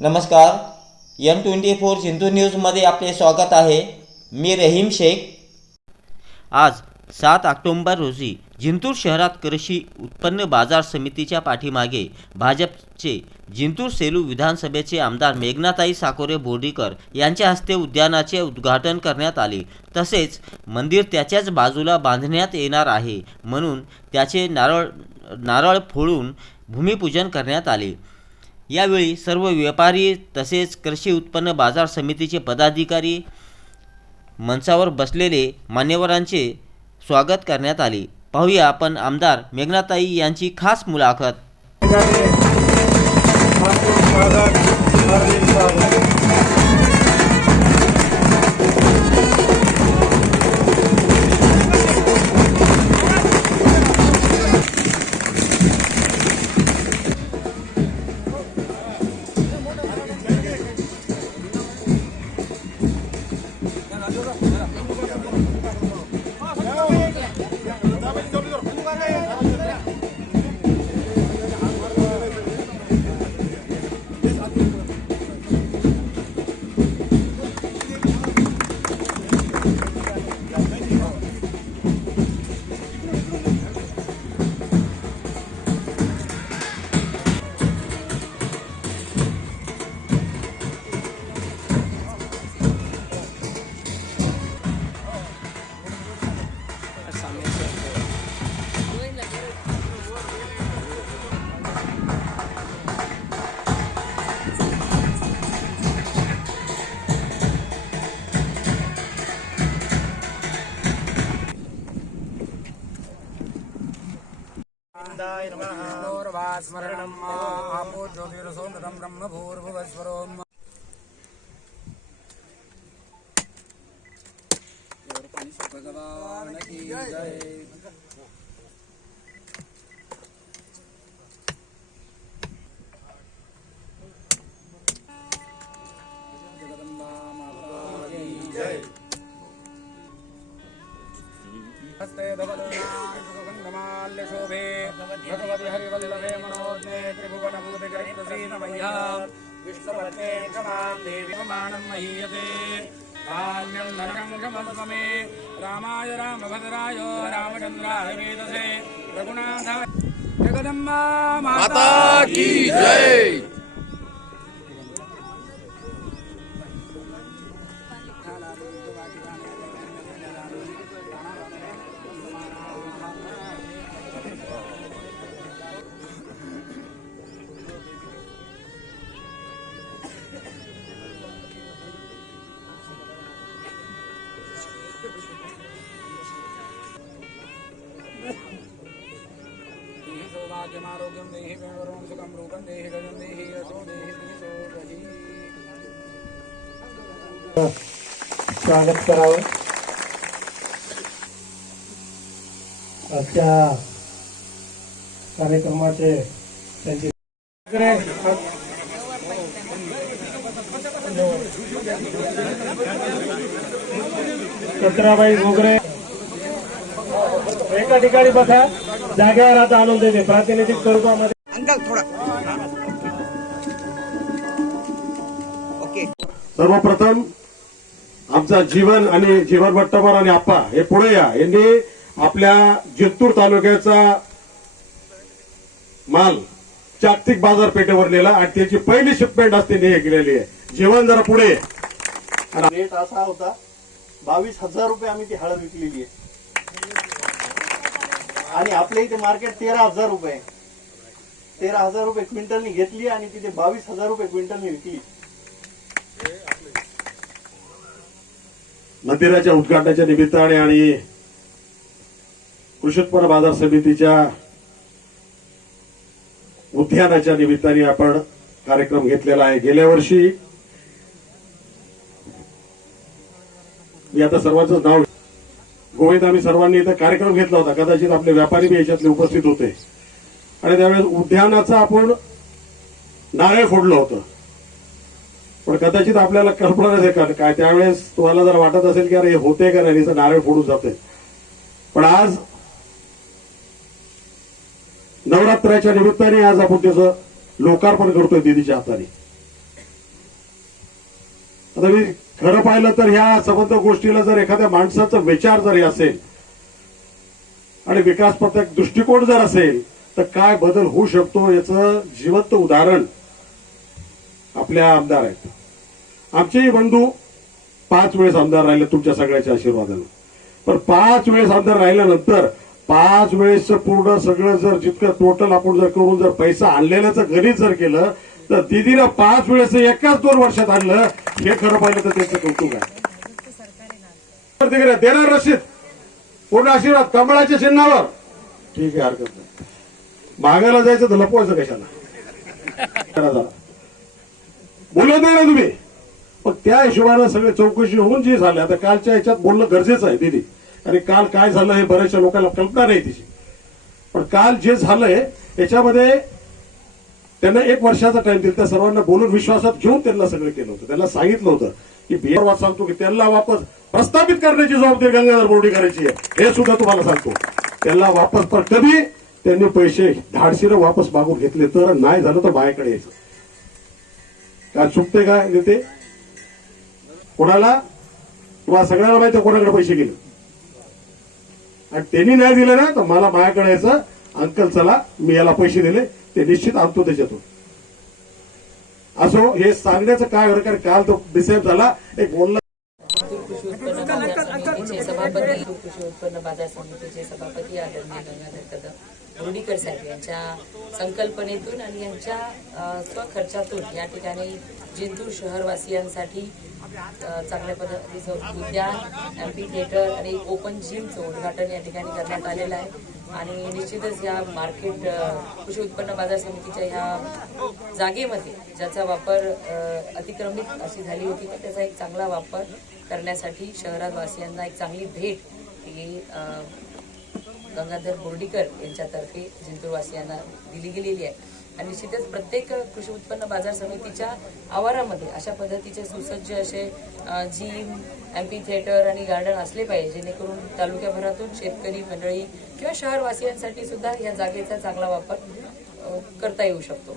नमस्कार. M twenty four Sindhu न्यूजमध्ये आपले स्वागत आहे. मी रहीम शेख. आज सात ऑक्टोंबर रोजी जिंतूर शहरात कृषी उत्पन्न बाजार समितीच्या पाठीमागे भाजपचे जिंतूर सेलू विधानसभेचे आमदार मेघनाताई साकोरे बोर्डीकर यांच्या हस्ते उद्यानाचे उद्घाटन करण्यात आले. तसेच मंदिर त्याच्याच बाजूला बांधण्यात येणार आहे म्हणून त्याचे नारळ नारळ फोडून भूमिपूजन करण्यात आले. यावेळी सर्व व्यापारी तसेच कृषी उत्पन्न बाजार समितीचे पदाधिकारी मंचावर बसलेले मान्यवरांचे स्वागत करण्यात आले. पाहूया आपण आमदार मेघनाताई यांची खास मुलाखत. भागात हार्दिक स्वागत. स्मरणम् आपो ज्योतिरसोन्दरम् ब्रह्मभूर्भुवस्वरोम्। भगवान की जय जगदम्बा माता की जय हस्ते धवलनागन्धमाल्यशोभे भगवति हरिवल्लभे मनोज्ञे त्रिभुवनभूतगरिप्रसीदमय्या विष्णुपत्ने क्षमां देवी प्रमाणं महीयते काम्यं नरकं क्षमस्वमे रामाय रामभद्राय रामचन्द्राय वेदसे रघुनाथाय जगदम्बा माता की जय देहि देहि वेवरं सुखं रूपं देहि गजं देहि यशो देहि दिशो दहि स्वागत करावं. आजच्या कार्यक्रमाचे त्यांचे कचराबाई घोगरे. एका ठिकाणी बघा जागेवर आता आणून देते प्रातिनिधिक स्वरूपामध्ये. सर्वप्रथम आमचा जीवन आणि जीवन भट्टभर आणि आप्पा हे पुढे या. यांनी आपल्या जिंतूर तालुक्याचा माल जागतिक बाजारपेठेवर नेला आणि त्याची पहिली शिपमेंट असते हे केलेली आहे. जीवन जरा पुढे. रेट असा होता बावीस हजार रुपये आम्ही ती हळद विकलेली आहे. आणि आपल्या इथे मार्केट तेरा हजार रुपये तेरा हजार रुपये क्विंटलनी घेतली आणि तिथे बावीस हजार रुपये क्विंटलनी विकली. मंदिराच्या उद्घाटनाच्या निमित्ताने आणि कृषी उत्पन्न बाजार समितीच्या उद्यानाच्या निमित्ताने आपण कार्यक्रम घेतलेला आहे. गेल्या वर्षी मी आता सर्वांचंच नाव गोव्यात आम्ही सर्वांनी इथं कार्यक्रम घेतला होता. कदाचित आपले व्यापारी बी याच्यातले उपस्थित होते. आणि त्यावेळेस उद्यानाचं आपण नारळ फोडलं होतं. पण कदाचित आपल्याला कल्पना नसेल कारण काय त्यावेळेस तुम्हाला जर वाटत असेल की अरे हे होते का नाही नुसतं नारळ फोडून जाते पण आज नवरात्राच्या निमित्ताने आज आपण त्याचं लोकार्पण करतोय दिदीच्या हाताने. आता मी खरं पाहिलं तर ह्या संबंध गोष्टीला जर एखाद्या माणसाचा विचार जरी असेल आणि विकास पथक दृष्टिकोन जर असेल तर काय बदल होऊ शकतो याचं जिवंत उदाहरण आपल्या आमदार आहेत. आमचेही बंधू पाच वेळेस आमदार राहिले तुमच्या सगळ्याच्या आशीर्वादानं. पण पाच वेळेस आमदार राहिल्यानंतर पाच वेळेस पूर्ण सगळं जर जितकं टोटल आपण जर करून जर पैसा आणलेल्याचं गणित जर केलं तर दिदीनं पाच वेळेस एकाच दोन वर्षात आणलं. हे खरं पाहिलं तर त्यांचं कौतुक आहे. देणार रशीद. पूर्ण आशीर्वाद कमळाच्या चिन्हावर. ठीक आहे हरकत नाही. मागायला जायचं तर लपवायचं कशाला? बोलत नाही ना तुम्ही. पण त्या हिशोबानं सगळे चौकशी होऊन जी झाली आता कालच्या ह्याच्यात बोलणं गरजेचं आहे दिदी. आणि काल काय झालं हे बऱ्याचशा लोकांना कल्पना नाही तिची. पण काल जे झालंय त्याच्यामध्ये त्यांना एक वर्षाचा टाइम दिला. त्या सर्वांना बोलून विश्वासात घेऊन त्यांना सगळं केलं होतं. त्यांना सांगितलं होतं की बिहार सांगतो की त्यांना वापस प्रस्थापित करण्याची जबाबदारी गंगाधर बोर्डी करायची आहे. हे सुद्धा तुम्हाला सांगतो. त्यांना वापस पण कधी त्यांनी पैसे धाडशीनं वापस मागून घेतले तर नाही झालं तर बायाकडे यायचं. काय चुकते काय नेते? कोणाला? तुम्हाला सगळ्यांना माहिती आहे कोणाकडे पैसे गेले. आणि त्यांनी नाही दिले ना तर मला माझ्याकडे यायचं. अंकल चला मी याला पैसे दिले. ते निश्चित आणतो त्याच्यातून असो हे सांगण्याचं काय बरं कारण काल तो डिसेंब झाला. एक बोलला. कृषी उत्पन्न बाजार समितीचे सभापती कृषी उत्पन्न बाजार समितीचे सभापती आदरणीय गंगाधर कदम रुडीकर साहेब यांच्या संकल्पनेतून आणि यांच्या स्वखर्चातून या ठिकाणी जिंतूर शहरवासियांसाठी चांगल्या पद्धतीचं उद्यान एम्पी थिएटर आणि ओपन जिमचं उद्घाटन या ठिकाणी करण्यात आलेलं आहे. आणि निश्चितच या मार्केट कृषी उत्पन्न बाजार समितीच्या ह्या जागेमध्ये ज्याचा वापर अतिक्रमित अशी झाली होती तर त्याचा एक चांगला वापर करण्यासाठी शहरात वासियांना एक चांगली भेट ही गंगाधर बोर्डीकर यांच्यातर्फे जिंतूरवासियांना दिली गेलेली आहे. आणि निश्चितच प्रत्येक कृषी उत्पन्न बाजार समितीच्या आवारामध्ये अशा पद्धतीचे सुसज्ज असे जिम एम्पी थिएटर आणि गार्डन असले पाहिजे जेणेकरून तालुक्याभरातून शेतकरी मंडळी किंवा शहरवासियांसाठी सुद्धा या जागेचा चांगला वापर करता येऊ शकतो.